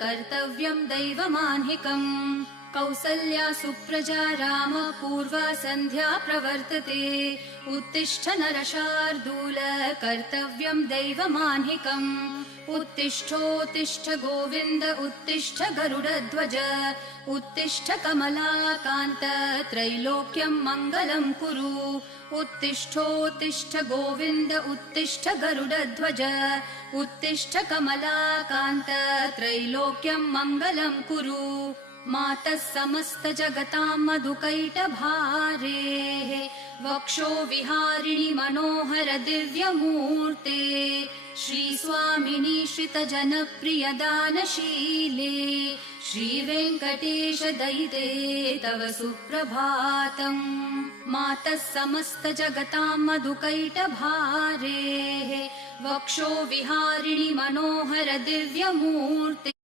कर्तव्यं दैवमान्हिकम् कौसल्या सुप्रजा राम पूर्वा सन्ध्या प्रवर्तते उत्तिष्ठ नरशार्दूल कर्तव्यं दैवमान्हिकम् उत्तिष्ठोत्तिष्ठ गोविन्द उत्तिष्ठ गरुडध्वज उत्तिष्ठ कमलाकान्त त्रैलोक्यं मङ्गलं कुरु उत्तिष्ठोत्तिष्ठ गोविन्द उत्तिष्ठ गरुडध्वज उत्तिष्ठ कमलाकान्त त्रैलोक्यं मङ्गलं कुरु मातः समस्त जगतां मधुकैटभारेः वक्षो विहारिणि मनोहर दिव्यमूर्ते श्रीस्वामिनि श्रितजनप्रिय दानशीले श्रीवेङ्कटेश दयिते तव सुप्रभातम् मातः समस्त जगतां मधुकैटभारेः वक्षो विहारिणि मनोहर दिव्यमूर्ते